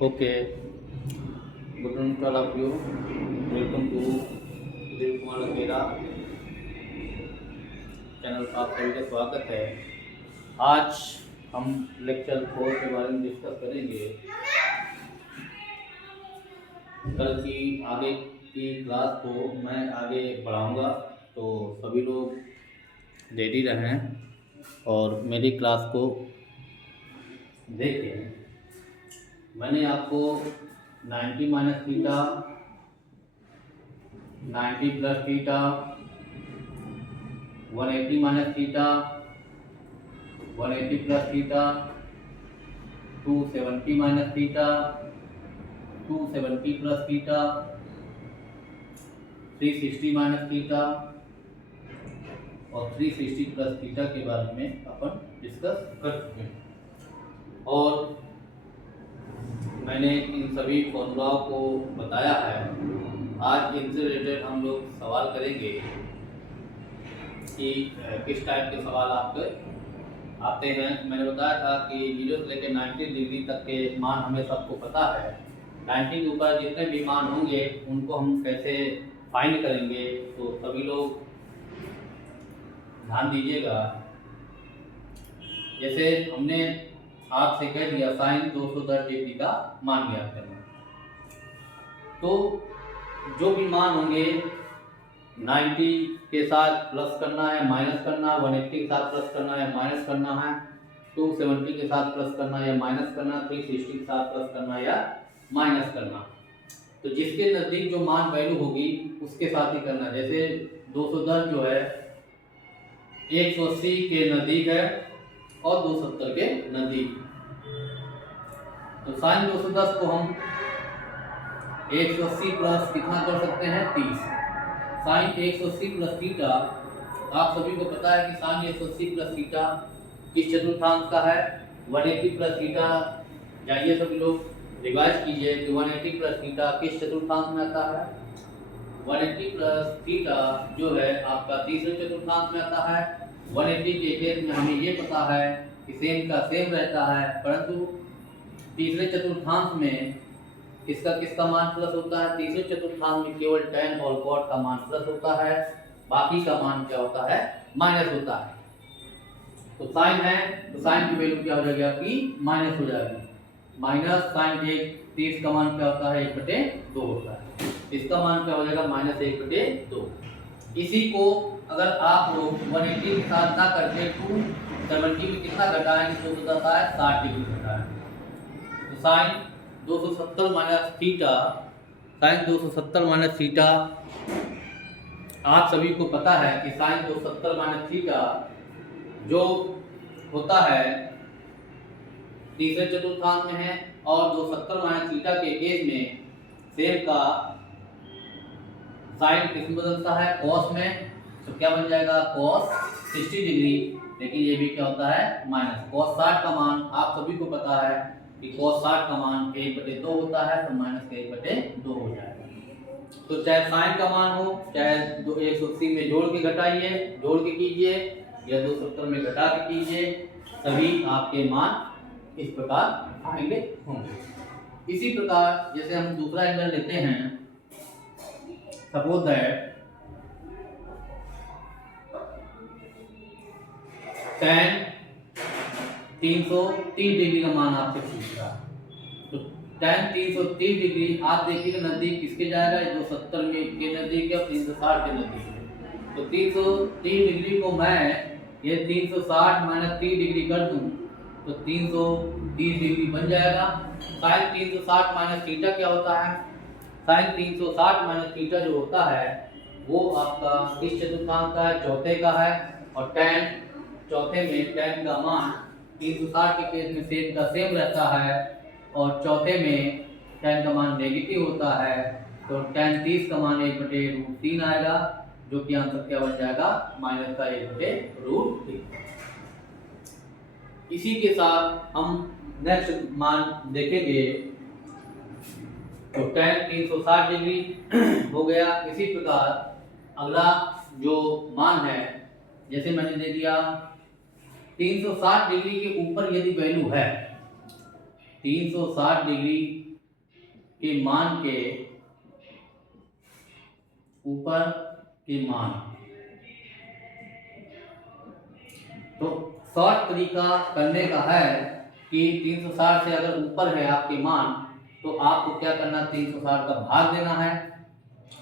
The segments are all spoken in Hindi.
Okay, good morning to all of you. Welcome to Dev Kumar अकेला चैनल पर आप सभी का स्वागत है। आज हम लेक्चर 4 के बारे में डिस्कस करेंगे। कल की आगे की क्लास को मैं आगे बढ़ाऊंगा, तो सभी लोग रेडी रहें और मेरी क्लास को देखें। मैंने आपको 90 minus theta, 90 plus theta, 180 minus theta, 180 plus theta, 270 minus theta, 270 plus theta, 360 minus theta और 360 प्लस थीटा के बारे में अपन डिस्कस कर चुके हैं। और मैंने इन सभी फॉर्मूलाओं को बताया है। आज इनसे रिलेटेड हम लोग सवाल करेंगे कि किस टाइप के सवाल आपके आते हैं। मैंने बताया था कि 0 से लेकर 90 डिग्री तक के मान हमें सबको पता है। 90 के ऊपर जितने भी मान होंगे उनको हम कैसे फाइंड करेंगे, तो सभी लोग ध्यान दीजिएगा। जैसे हमने आपसे कह दिया साइन 210 डिग्री का मान ज्ञात करना, तो जो भी मान होंगे 90 के साथ प्लस करना है, माइनस करना, 180 के साथ प्लस करना है, माइनस करना है, 270 के साथ प्लस करना या माइनस करना, 360 के साथ प्लस करना या माइनस करना। तो जिसके नज़दीक जो मान वैल्यू होगी उसके साथ ही करना। जैसे 210 जो है 180 के नज़दीक है और 270 के नज़दीक। तो साइन 210 को हम 180 प्लस कितना कर सकते हैं, 30। साइन 180 प्लस थीटा, आप सभी को पता है कि साइन 180 प्लस थीटा किस चतुर्थांश का है, 180 प्लस थीटा। जाइए सभी लोग रिवाइज कीजिए कि 180 प्लस थीटा किस चतुर्थांश में आता है। 180 प्लस थीटा जो है आपका तीसरे चतुर्थांश में आता है। 180 के केस में हमें ये पता है कि सेम का सेम रहता है, परंतु तीसरे चतुर्थांश में किसका मान प्लस होता है। तीसरे चतुर्थांश में केवल tan और cot का मान प्लस होता है, बाकी का मान क्या होता है, माइनस होता है। तो साइन है तो साइन की वैल्यू क्या हो जाएगी आपकी, माइनस हो जाएगी। माइनस साइन 30 का मान क्या होता है, 1/2 होता है। इसका मान क्या हो जाएगा, माइनस 1/2। इसी को अगर आप लोग 180 के साथ ना करके 270 में कितना घटाएंगे, तो बताता है 60 डिग्री घटाएंगे। तो sine 270 minus theta, sine 270 minus theta, आप सभी को पता है कि साइन 270 माइनस थीटा जो होता है तीसरे चतुर्थांश में है, और 270 माइनस थीटा के केस में सेम का साइन किसमें बदलता है, कॉस में। तो क्या बन जाएगा, कॉस 60 डिग्री। लेकिन ये भी क्या होता है, माइनस। कॉस 60 का मान आप सभी को पता है कि cos 60 का मान 1/2 होता है, तो माइनस का 1/2 हो जाएगा। तो चाहे साइन का मान हो, चाहे 180 में जोड़ के घटाइए, जोड़ के कीजिए, या 270 में घटा के कीजिए, सभी आपके मान इस प्रकार आएंगे होंगे। इसी प्रकार जैसे हम दूसरा एंगल लेते हैं, सपोज दैट tan 330 डिग्री का मान आपसे पूछ रहा है। तो tan 330 डिग्री आप देखिएगा नजदीक किसके जाएगा, 270 में के नजदीक है और 360 के नजदीक है। तो 330 डिग्री को मैं ये 360 माइनस 30 डिग्री कर दूं तो 330 डिग्री बन जाएगा। साइन 360 माइनस थीटा क्या होता है, साइन 360 माइनस थीटा जो होता है वो आपका किस चतुर्थांश का है, चौथे का है। और tan चौथे में tan का मान 360 के केस में सेम का सेम रहता है, और चौथे में tan का मान नेगेटिव होता है। तो tan 30 का मान 1/√3 आएगा, जो कि आंसर क्या बन जाएगा, माइनस का 1/√3। इसी के साथ हम नेक्स्ट मान देखेंगे। तो tan 360 डिग्री हो गया। इसी प्रकार अगला जो मान है, जैसे मैंने दे दिया 360 डिग्री के ऊपर यदि वैल्यू है, 360 डिग्री के मान के ऊपर के मान। तो शॉर्ट तरीका करने का है कि 360 से अगर ऊपर है आपके मान तो आपको क्या करना, 360 का भाग देना है,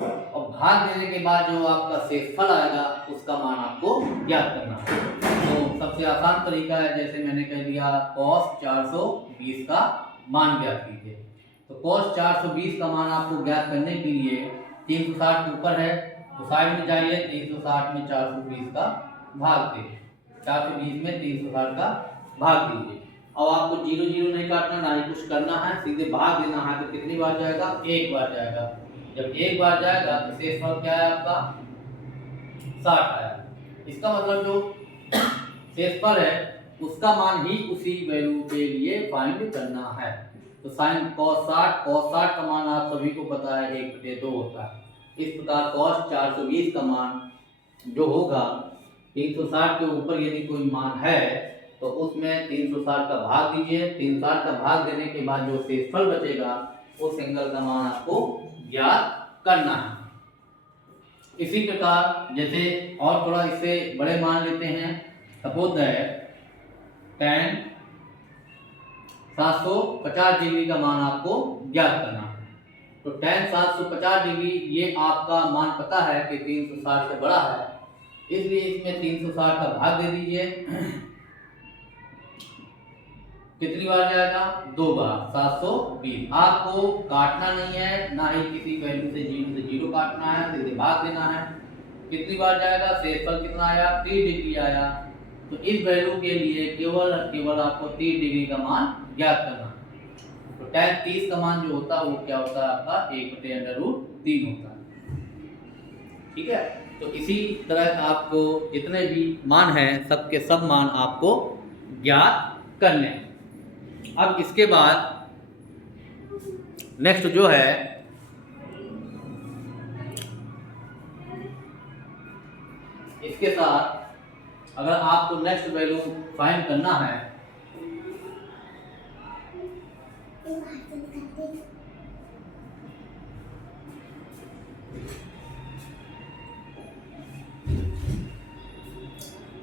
और भाग देने के बाद जो आपका शेषफल आएगा उसका मान आपको ज्ञात करना है। तो सबसे आसान तरीका है, जैसे मैंने कह दिया, cos 420 का मान ज्ञात कीजिए। तो cos 420 का मान आपको ज्ञात करने के लिए 360 के ऊपर है तो साइड में जाइए, 360 में 420 का भाग दे, 420 में 360 का भाग दीजिए। अब आपको 0 0 नहीं काटना, ना ही कुछ करना है, सीधे भाग देना है। तो कितनी बार जाएगा, एक बार जाएगा। जब एक बार जाएगा तो शेषफल क्या है आपका, 60 आया। इसका मतलब जो शेषफल है उसका मान ही उसी वैल्यू के लिए फाइंड करना है। तो साइन cos 60 का मान आप सभी को पता है 1/2 होता है। इस प्रकार cos 420 का मान जो होगा, 360 के ऊपर यदि कोई मान है तो उसमें 360 का भाग दीजिए। 360 का भाग देने के बाद जो शेषफल बचेगा उस एंगल का मान आपको ज्ञात करना है। इसी प्रकार जैसे और थोड़ा इससे बड़े मान लेते हैं, सपोज दैट tan 750 डिग्री का मान आपको ज्ञात करना है। तो tan 750 डिग्री ये आपका मान पता है कि 360 से बड़ा है, इसलिए इसमें 360 का भाग दे दीजिए। कितनी बार जाएगा, 2 बार, 720। आपको काटना नहीं है, ना ही किसी वैल्यू से 0 से 0 काटना है, सीधे भाग देना है। कितनी बार जाएगा, शेषफल कितना आया, 30 डिग्री आया। तो इस वैल्यू के लिए केवल आपको 30 डिग्री का मान ज्ञात करना है। तो tan 30 का मान जो होता है वो क्या होता है आपका, 1/√3 होता है। ठीक है, तो इसी तरह आपको जितने भी मान हैं सबके सब मान आपको ज्ञात करने हैं। अब इसके बाद नेक्स्ट जो है, इसके साथ अगर आपको नेक्स्ट वैल्यू फाइंड करना है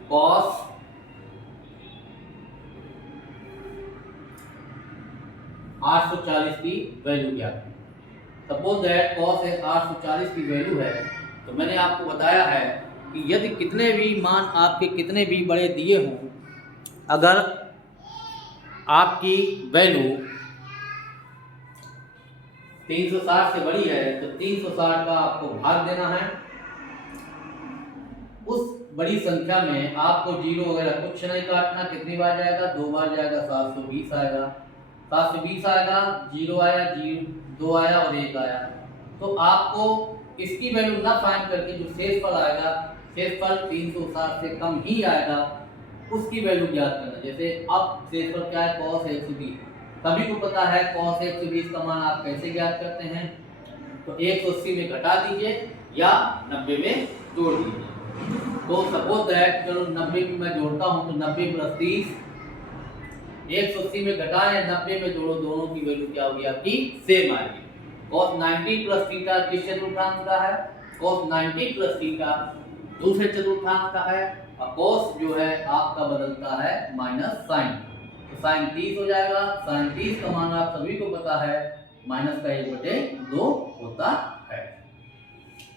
cos 840 की वैल्यू क्या है। सपोज दैट cos 840 की वैल्यू है, तो मैंने आपको बताया है कि यदि कितने भी मान आपके कितने भी बड़े दिए हों, अगर आपकी वैल्यू 360 से बड़ी है तो 360 का आपको भाग देना है। उस बड़ी संख्या में आपको 0 वगैरह कुछ नहीं काटना। कितनी बार जाएगा, 2 बार जाएगा, 720 आएगा। 720 आएगा, 0 आया, 2 आया और 1 आया। तो आपको इसकी वैल्यू ना फाइंड करके जो शेषफल आएगा, शेषफल 360 से कम ही आएगा, उसकी वैल्यू ज्ञात करना। जैसे अब शेषफल क्या है, cos 120। सभी को पता है cos 120 का मान आप कैसे ज्ञात करते हैं, तो 180 में घटा दीजिए या 90 में जोड़ दीजिए। तो सपोज दैट, चलो 90 में मैं जोड़ता हूँ, तो 90 + 30, 180 में घटाएं 90 में जोड़ो, दोनों की वैल्यू क्या होगी आपकी, सेम आएगी। cos 90 + थीटा किस चतुर्थांश का है, cos 90 + थीटा दूसरे चतुर्थांश का है, और cos जो है आपका बदलता है माइनस साइन। तो साइन 30 हो जाएगा। साइन 30 का मान आप सभी को पता है माइनस का 1/2 होता है।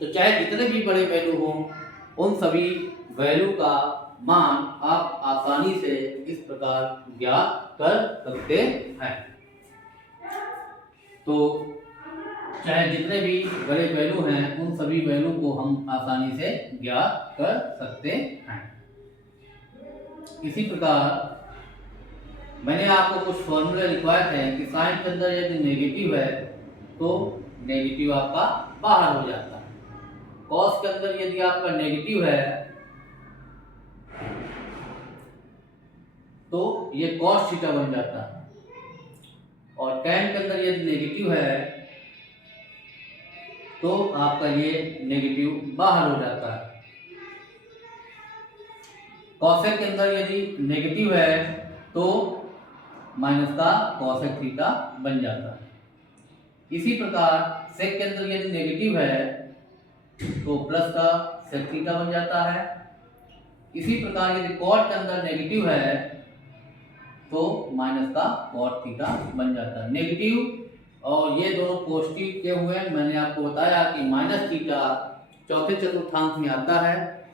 तो चाहे जितने भी बड़े वैल्यू हो, उन सभी वैल्यू का मान आप आसानी से इस प्रकार ज्ञात कर सकते हैं। तो चाहे जितने भी बड़े वैल्यू हैं उन सभी वैल्यू को हम आसानी से ज्ञात कर सकते हैं। इसी प्रकार मैंने आपको कुछ फॉर्मूले लिखवाए थे कि साइन के अंदर यदि नेगेटिव है तो नेगेटिव आपका बाहर हो जाता है। कॉस के अंदर यदि आपका नेगेटिव है तो ये कॉस थीटा बन जाता है, और tan के अंदर यदि नेगेटिव है तो आपका ये नेगेटिव बाहर हो जाता है। कॉसेक के अंदर यदि नेगेटिव है तो माइनस का कॉसेक थीटा बन जाता है। इसी प्रकार सेक के अंदर यदि नेगेटिव है तो प्लस का सेक थीटा बन जाता है। इसी प्रकार यदि कॉट के अंदर नेगेटिव है तो माइनस का कॉट थीटा बन जाता है। नेगेटिव और ये दोनों पॉजिटिव के हुए। मैंने आपको बताया कि माइनस थीटा चौथे चतुर्थांश में आता है।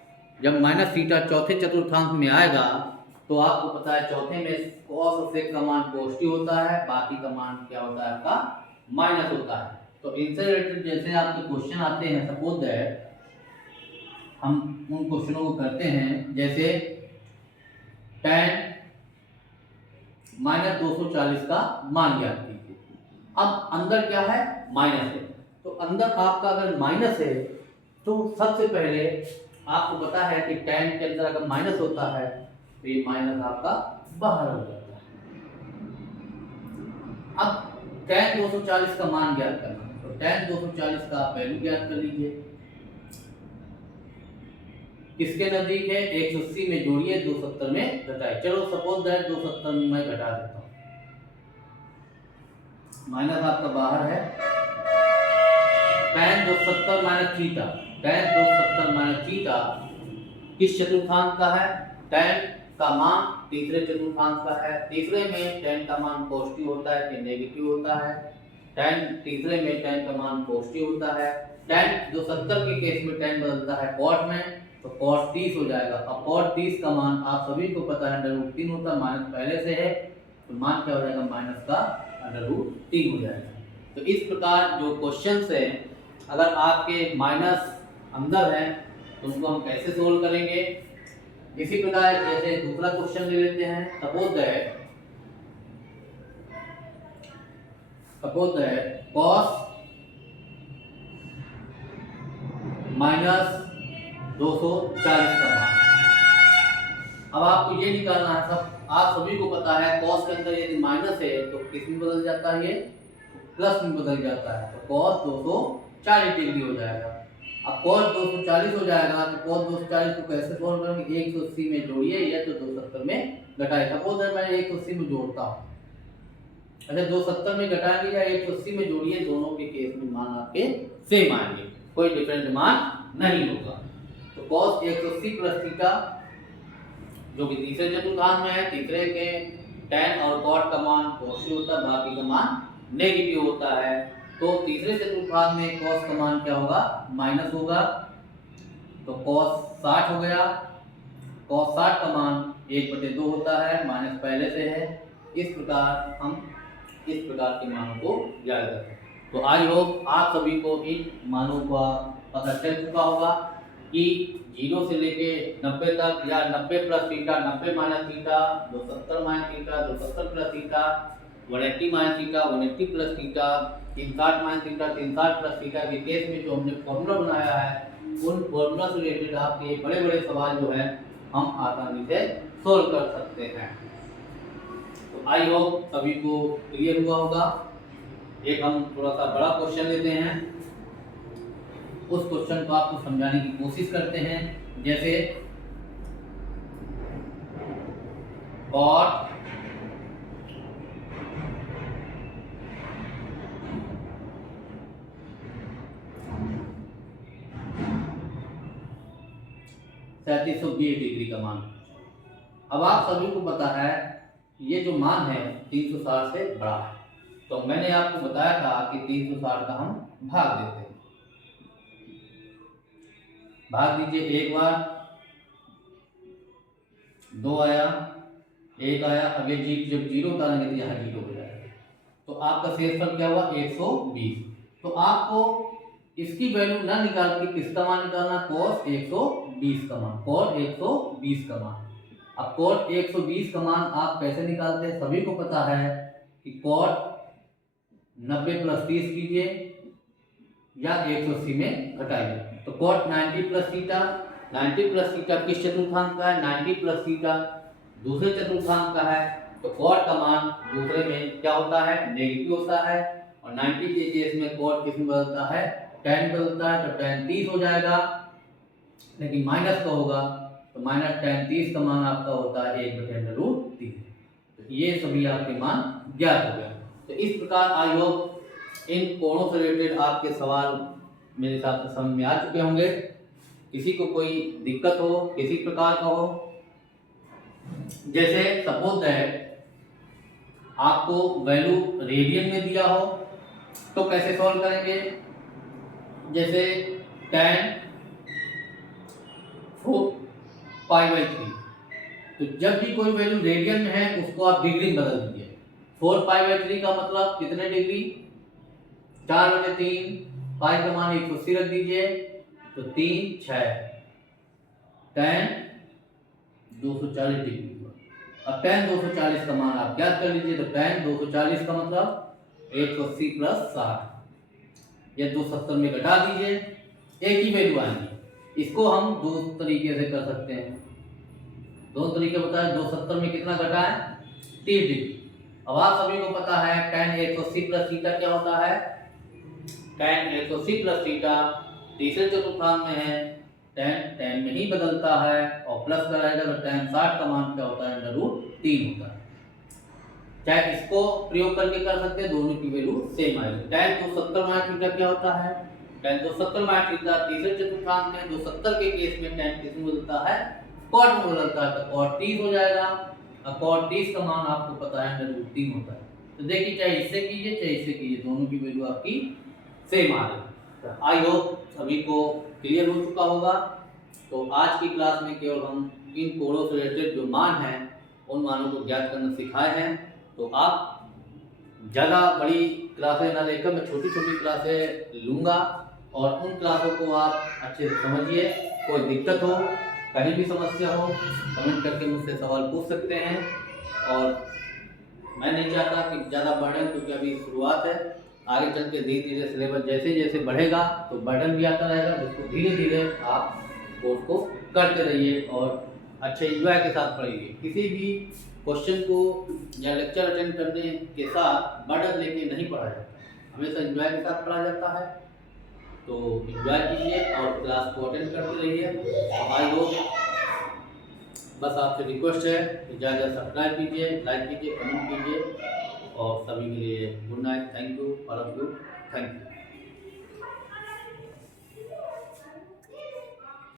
जब माइनस थीटा चौथे चतुर्थांश में आएगा तो आपको पता है चौथे में कॉस और सेक का मान पॉजिटिव होता है, बाकी का मान क्या होता है आपका माइनस होता है। तो इनसे रिलेटेड जैसे आपके क्वेश्चन आते हैं, सपोज दैट हम उन क्वेश्चनों को करते हैं, जैसे tan -240 का मान ज्ञात कीजिए। अब अंदर क्या है, माइनस है, तो अंदर आपका अगर माइनस है तो सबसे पहले आपको पता है कि tan के अंदर अगर माइनस होता है तो ये माइनस आपका बाहर हो जाता है। अब tan 240 का मान ज्ञात करना, तो tan 240 का आप वैल्यू ज्ञात कर लीजिए। किसके नजदीक है, 180 में जोड़िए, 270 में घटाइए। चलो सपोज दैट 270 में मैं घटा देता हूँ, माइनस आपका बाहर है। tan 270 minus theta, tan 270 minus theta किस चतुर्थांश का है, tan का मान तीसरे चतुर्थांश का है। तीसरे में tan का मान पॉजिटिव होता है कि नेगेटिव होता है, तीसरे में tan का मान पॉजिटिव होता है। tan 270 के केस में tan बदलता है cot में, तो cos 30 हो जाएगा। अब cot 30 का मान आप सभी को पता है √3 होता है, माइनस पहले से है तो मान क्या हो जाएगा, माइनस का √3 हो जाएगा। तो इस प्रकार जो क्वेश्चंस है, अगर आपके माइनस अंदर है तो उनको हम कैसे सोल्व करेंगे। इसी प्रकार जैसे दूसरा क्वेश्चन ले लेते हैं, सपोज दैट cos -240 का मान। अब आपको ये निकालना है, सब आप सभी को पता है cos के अंदर यदि माइनस है तो किस में बदल जाता है, ये प्लस में बदल जाता है, तो cos 240 डिग्री हो जाएगा। अब cos 240 हो जाएगा तो cos 240 को कैसे सोल्व करेंगे, 180 में जोड़िए या तो 270 में घटाइए। सपोज दैट मैं 180 में जोड़ता हूँ, अच्छा 270 में घटाएंगे या 180 में जोड़िए, दोनों के केस में मान आपके सेम आएंगे, कोई डिफरेंट मान नहीं होगा। तो cos 180 प्लस थीटा जो कि तीसरे चतुर्थांश में है, तीसरे के tan और cot का मान पॉजिटिव होता है, बाकी का मान नेगेटिव होता है। तो तीसरे चतुर्थांश में cos का मान क्या होगा, माइनस होगा, तो cos 60 हो गया। cos 60 का मान 1/2 होता है, माइनस पहले से है। इस प्रकार हम इस प्रकार के मानों को याद रखें। तो आई होप आप सभी को इन मानों का पता चल चुका होगा कि 0 से लेके 90 तक, या 90 plus theta, 90 minus theta, 270 minus theta, 270 plus theta, 180 minus theta, 180 plus theta, 360 minus theta, 360 plus theta के केस में जो हमने फॉर्मूला बनाया है, उन फॉर्मूला से रिलेटेड आपके बड़े बड़े सवाल जो है हम आसानी से सोल्व कर सकते हैं। तो आई होप सभी को क्लियर हुआ होगा। एक हम थोड़ा सा बड़ा क्वेश्चन लेते हैं, उस क्वेश्चन को आपको समझाने की कोशिश करते हैं। जैसे cot डिग्री का मान। अब आप सभी को पता है ये जो मान है 360 से बड़ा है, तो मैंने आपको बताया था कि 360 का हम भाग देते हैं। भाग दीजिए, एक बार 2 आया, 1 आया, अब ये जब 0 उतारेंगे तो यहाँ 0 हो जाएगा, तो आपका शेषफल क्या हुआ, 120। तो आपको इसकी वैल्यू ना निकाल के किसका मान निकालना, cos 120 का मान, cos 120 का मान। अब cos 120 का मान आप कैसे निकालते हैं, सभी को पता है कि cot 90 प्लस 30 कीजिए या 180 में घटाइए। तो cot 90 plus theta, 90 plus theta किस चतुर्थांश का है, 90 प्लस थीटा दूसरे चतुर्थांश का है, तो cot का मान दूसरे में क्या होता है, नेगेटिव होता है। और 90 के केस में cot किस में बदलता है, tan बदलता है, तो tan 30 हो जाएगा। लेकिन माइनस का होगा तो माइनस tan 30 का मान आपका होता है 1/√3। तो ये सभी आपके मान ज्ञात हो गए। तो इस प्रकार आई होप इन कोणों से रिलेटेड आपके सवाल मेरे साथ समझ में आ चुके होंगे। किसी को कोई दिक्कत हो, किसी प्रकार का हो, जैसे सपोज दैट आपको वैल्यू रेडियन में दिया हो तो कैसे सॉल्व करेंगे। जैसे tan 4π/3, तो जब भी कोई वैल्यू रेडियन में है उसको आप डिग्री में बदल दीजिए। 4π/3 का मतलब कितने डिग्री, 4/3, पाई का मान 180 रख दीजिए, तो 3 6 tan 240 डिग्री। अब tan 240 का मान आप ज्ञात कर लीजिए, तो tan 240 का मतलब 180 प्लस 60, या 270 में घटा दीजिए, एक ही वैल्यू आएगी। इसको हम दो तरीके से कर सकते हैं, दो तरीके बताए। 270 में कितना घटा है, 30 डिग्री। अब आप सभी को पता है tan 180 प्लस थीटा क्या होता है। tan 180 प्लस थीटा तीसरे चतुर्थांश में है, tan में ही बदलता है, और प्लस कराएगा तो tan 60 का मान क्या होता है, √3 होता है। चाहे इसको प्रयोग करके कर सकते हैं, दोनों की वैल्यू सेम आएगी। tan 270 थीटा क्या होता है, tan 270 थीटा तीसरे चतुर्थांश में 270 के केस में tan किस में बदलता है, cot में बदलता है, तो cot 30 हो जाएगा। अब cot 30 का मान आपको पता है √3 होता है। तो देखिए चाहे इससे कीजिए चाहे इससे कीजिए, दोनों की वैल्यू आपकी सेम आ रही है। आई होप सभी को क्लियर हो चुका होगा। तो आज की क्लास में केवल हम इन कोणों से रिलेटेड जो मान हैं उन मानों को ज्ञात करना सिखाए हैं। तो आप ज़्यादा बड़ी क्लासें ना लेकर मैं छोटी छोटी क्लासें लूँगा, और उन क्लासों को आप अच्छे से समझिए। कोई दिक्कत हो, कहीं भी समस्या हो, कमेंट करके मुझसे सवाल पूछ सकते हैं। और मैं नहीं चाहता कि ज़्यादा बर्डन, क्योंकि अभी शुरुआत है, आगे चल के धीरे धीरे सिलेबस जैसे जैसे बढ़ेगा तो बर्डन भी आता रहेगा, जिसको धीरे धीरे आप कोर्स को करते रहिए और अच्छे एंजॉय के साथ पढ़िए। किसी भी क्वेश्चन को या लेक्चर अटेंड करने के साथ बर्डन लेके नहीं पढ़ा जाता, हमेशा एंजॉय के साथ पढ़ा जाता है। तो एंजॉय कीजिए और क्लास को अटेंड करते रहिए। आई होप, बस आपसे रिक्वेस्ट है कि ज़्यादा सब्सक्राइब कीजिए, लाइक कीजिए, कमेंट कीजिए, और सभी के लिए good night. Thank you all of you, thank you.